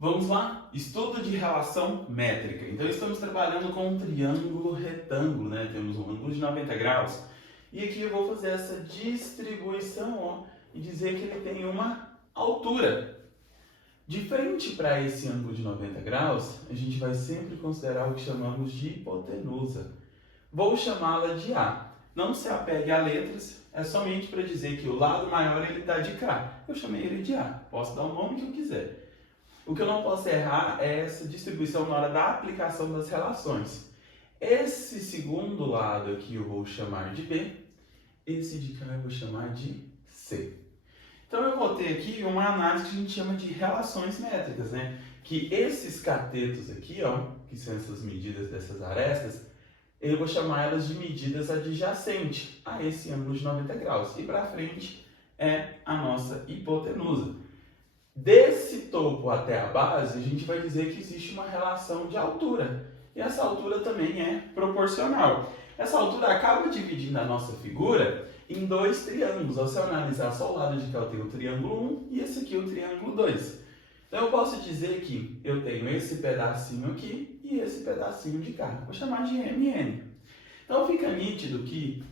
Vamos lá? Estudo de relação métrica. Então estamos trabalhando com um triângulo retângulo, né? Temos um ângulo de 90 graus. E aqui eu vou fazer essa distribuição, ó, e dizer que ele tem uma altura. De frente para esse ângulo de 90 graus, a gente vai sempre considerar o que chamamos de hipotenusa. Vou chamá-la de A. Não se apegue a letras, é somente para dizer que o lado maior ele está de cá. Eu chamei ele de A. Posso dar o nome que eu quiser. O que eu não posso errar é essa distribuição na hora da aplicação das relações. Esse segundo lado aqui eu vou chamar de B, esse de cá eu vou chamar de C. Então eu vou ter aqui uma análise que a gente chama de relações métricas, né? Que esses catetos aqui, ó, que são essas medidas dessas arestas, eu vou chamar elas de medidas adjacentes a esse ângulo de 90 graus. E para frente é a nossa hipotenusa. Desse topo até a base, a gente vai dizer que existe uma relação de altura. E essa altura também é proporcional. Essa altura acaba dividindo a nossa figura em dois triângulos. Ao você analisar só o lado de cá, eu tenho o triângulo 1 e esse aqui o triângulo 2. Então eu posso dizer que eu tenho esse pedacinho aqui e esse pedacinho de cá. Vou chamar de MN. Então fica nítido que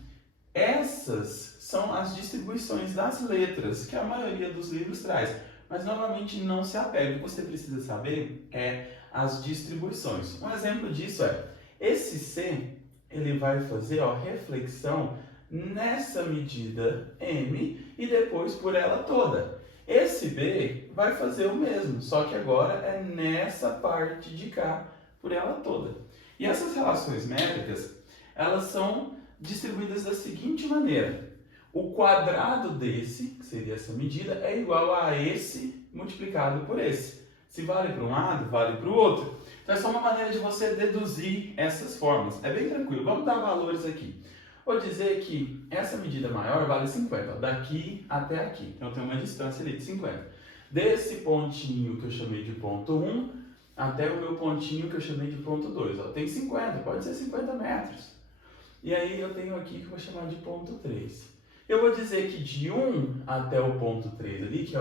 essas são as distribuições das letras que a maioria dos livros traz. Mas novamente não se apegue. O que você precisa saber é as distribuições. Um exemplo disso é, esse C, ele vai fazer reflexão nessa medida M e depois por ela toda. Esse B vai fazer o mesmo, só que agora é nessa parte de cá, por ela toda. E essas relações métricas, elas são distribuídas da seguinte maneira. O quadrado desse, que seria essa medida, é igual a esse multiplicado por esse. Se vale para um lado, vale para o outro. Então é só uma maneira de você deduzir essas formas. É bem tranquilo. Vamos dar valores aqui. Vou dizer que essa medida maior vale 50, daqui até aqui. Então eu tenho uma distância ali de 50. Desse pontinho que eu chamei de ponto 1 até o meu pontinho que eu chamei de ponto 2. Tem 50, pode ser 50 metros. E aí eu tenho aqui que eu vou chamar de ponto 3. Eu vou dizer que de 1 até o ponto 3 ali, que é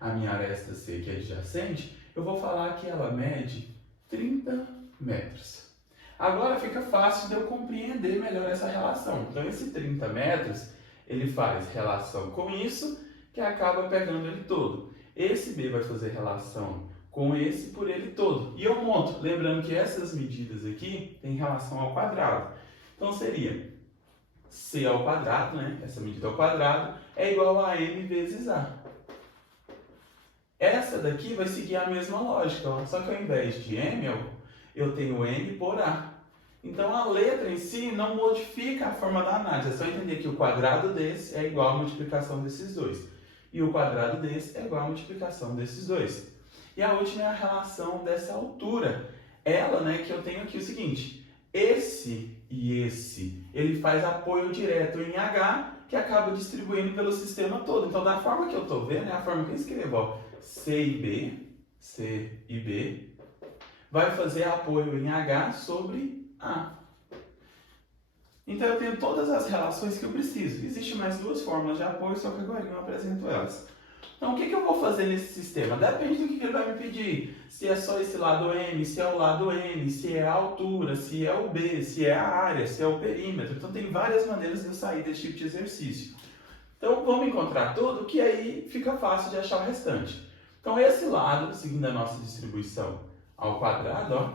a minha aresta C, que é adjacente, eu vou falar que ela mede 30 metros. Agora fica fácil de eu compreender melhor essa relação. Então esse 30 metros, ele faz relação com isso, que acaba pegando ele todo. Esse B vai fazer relação com esse por ele todo. E eu monto, lembrando que essas medidas aqui têm relação ao quadrado. Então seria C ao quadrado, né? Essa medida ao quadrado é igual a M vezes A. Essa daqui vai seguir a mesma lógica, ó. Só que ao invés de M, eu tenho M por A. Então a letra em si não modifica a forma da análise, é só entender que o quadrado desse é igual à multiplicação desses dois. E o quadrado desse é igual à multiplicação desses dois. E a última é a relação dessa altura. Ela, né, que eu tenho aqui o seguinte, esse e esse, ele faz apoio direto em H, que acaba distribuindo pelo sistema todo. Então, da forma que eu estou vendo, é a forma que eu escrevo, ó, C e B, vai fazer apoio em H sobre A. Então, eu tenho todas as relações que eu preciso. Existem mais duas fórmulas de apoio, só que agora eu apresento elas. Então, o que eu vou fazer nesse sistema? Depende do que ele vai me pedir. Se é só esse lado M, se é o lado N, se é a altura, se é o B, se é a área, se é o perímetro. Então, tem várias maneiras de eu sair desse tipo de exercício. Então, vamos encontrar tudo, que aí fica fácil de achar o restante. Então, esse lado, seguindo a nossa distribuição ao quadrado, ó,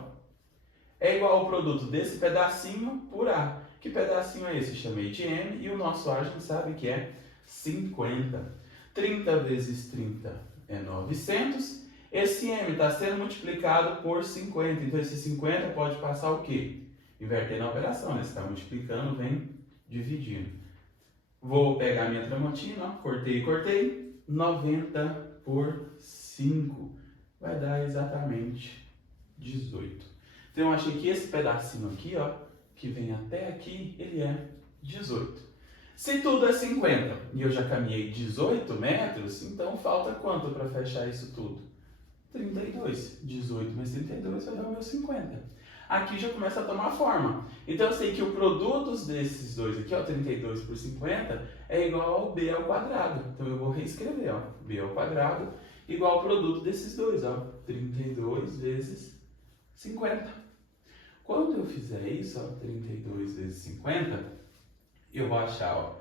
é igual ao produto desse pedacinho por A. Que pedacinho é esse? Eu chamei de M e o nosso A a gente sabe que é 50. 30 vezes 30 é 900. Esse M está sendo multiplicado por 50. Então, esse 50 pode passar o quê? Invertendo a operação, né? Você está multiplicando, vem dividindo. Vou pegar minha tramontina, ó, cortei. 90 por 5 vai dar exatamente 18. Então, eu achei que esse pedacinho aqui, ó, que vem até aqui, ele é 18. Se tudo é 50 e eu já caminhei 18 metros, então falta quanto para fechar isso tudo? 32. 18 mais 32 vai dar o meu 50. Aqui já começa a tomar forma. Então eu sei que o produto desses dois aqui, ó, 32 por 50, é igual ao B ao quadrado. Então eu vou reescrever, ó, B ao quadrado igual ao produto desses dois, ó, 32 vezes 50. Quando eu fizer isso, ó, 32 vezes 50, eu vou achar, ó,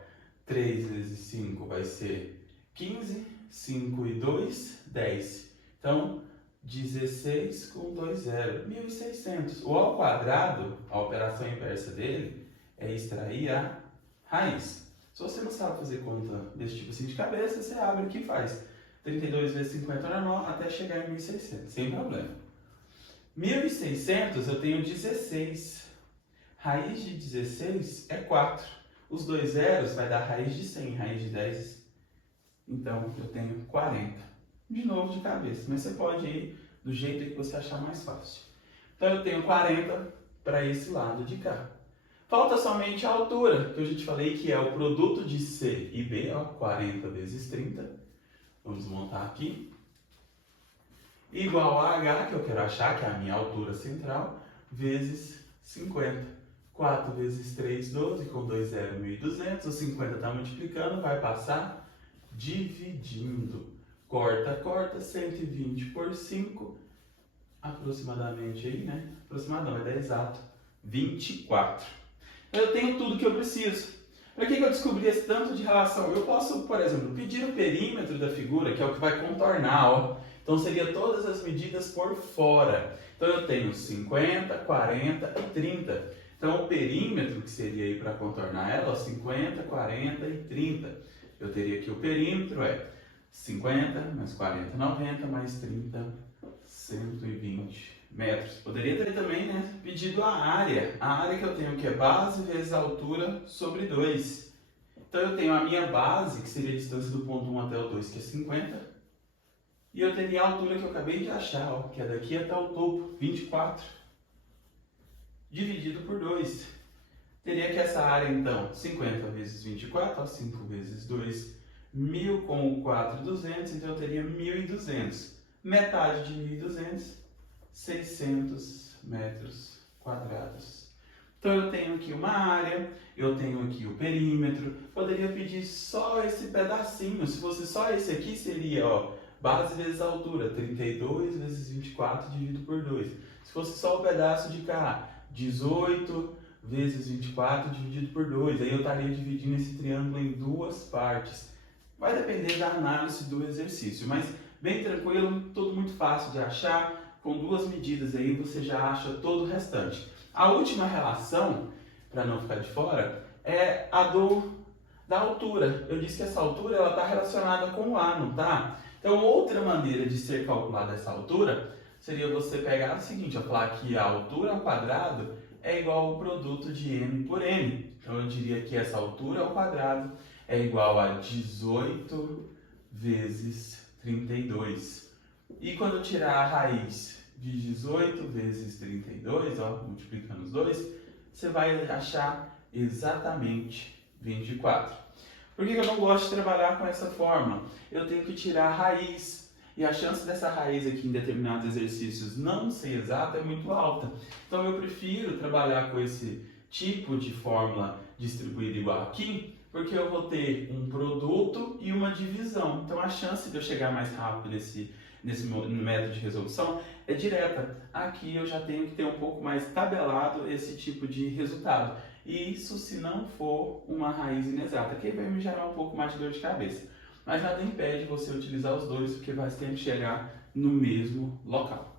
3 vezes 5 vai ser 15, 5 e 2, 10. Então, 16 com 2 zero, 1.600. O ao quadrado, a operação inversa dele, é extrair a raiz. Se você não sabe fazer conta desse tipo assim de cabeça, você abre aqui e faz 32 vezes 50 normal até chegar em 1.600, sem problema. 1.600 eu tenho 16. Raiz de 16 é 4. Os dois zeros vai dar raiz de 100, raiz de 10. Então eu tenho 40. De novo de cabeça, mas você pode ir do jeito que você achar mais fácil. Então eu tenho 40 para esse lado de cá. Falta somente a altura, que eu já te falei que é o produto de C e B, ó, 40 vezes 30. Vamos montar aqui. Igual a H, que eu quero achar, que é a minha altura central, vezes 50. 4 vezes 3, 12, com 2 zero, 1.200. O 50 está multiplicando, vai passar dividindo. Corta, corta, 120 por 5, aproximadamente aí, né? Aproximadamente, vai dar exato, 24. Eu tenho tudo que eu preciso. Para que eu descobri esse tanto de relação? Eu posso, por exemplo, pedir o perímetro da figura, que é o que vai contornar, ó. Então seria todas as medidas por fora. Então eu tenho 50, 40 e 30. Então o perímetro, que seria aí para contornar ela, ó, 50, 40 e 30. Eu teria aqui o perímetro, 50 mais 40, 90 mais 30, 120 metros. Poderia ter também, né, pedido a área. A área que eu tenho que é base vezes altura sobre 2. Então eu tenho a minha base, que seria a distância do ponto 1 até o 2, que é 50. E eu teria a altura que eu acabei de achar, ó, que é daqui até o topo, 24. Dividido por 2. Teria que essa área, então, 50 vezes 24, ó, 5 vezes 2, 1.000 com o 4, 200, então eu teria 1.200. Metade de 1.200, 600 metros quadrados. Então eu tenho aqui uma área, eu tenho aqui o perímetro, poderia pedir só esse pedacinho, se fosse só esse aqui seria, ó, base vezes altura, 32 vezes 24 dividido por 2. Se fosse só o pedaço de cá, 18 vezes 24 dividido por 2, aí eu estaria dividindo esse triângulo em duas partes. Vai depender da análise do exercício, mas bem tranquilo, tudo muito fácil de achar. Com duas medidas aí você já acha todo o restante. A última relação, para não ficar de fora, é a da altura. Eu disse que essa altura está relacionada com o A, não tá? Então outra maneira de ser calculada essa altura seria você pegar o seguinte, falar que a altura ao quadrado é igual ao produto de m por n. Então eu diria que essa altura ao quadrado é igual a 18 vezes 32. E quando eu tirar a raiz de 18 vezes 32, ó, multiplicando os dois, você vai achar exatamente 24. Por que eu não gosto de trabalhar com essa forma? Eu tenho que tirar a raiz. E a chance dessa raiz aqui em determinados exercícios não ser exata é muito alta. Então eu prefiro trabalhar com esse tipo de fórmula distribuída igual aqui, porque eu vou ter um produto e uma divisão. Então a chance de eu chegar mais rápido nesse método de resolução é direta. Aqui eu já tenho que ter um pouco mais tabelado esse tipo de resultado. E isso se não for uma raiz inexata, que vai me gerar um pouco mais de dor de cabeça. Mas nada impede você utilizar os dois, porque vai sempre chegar no mesmo local.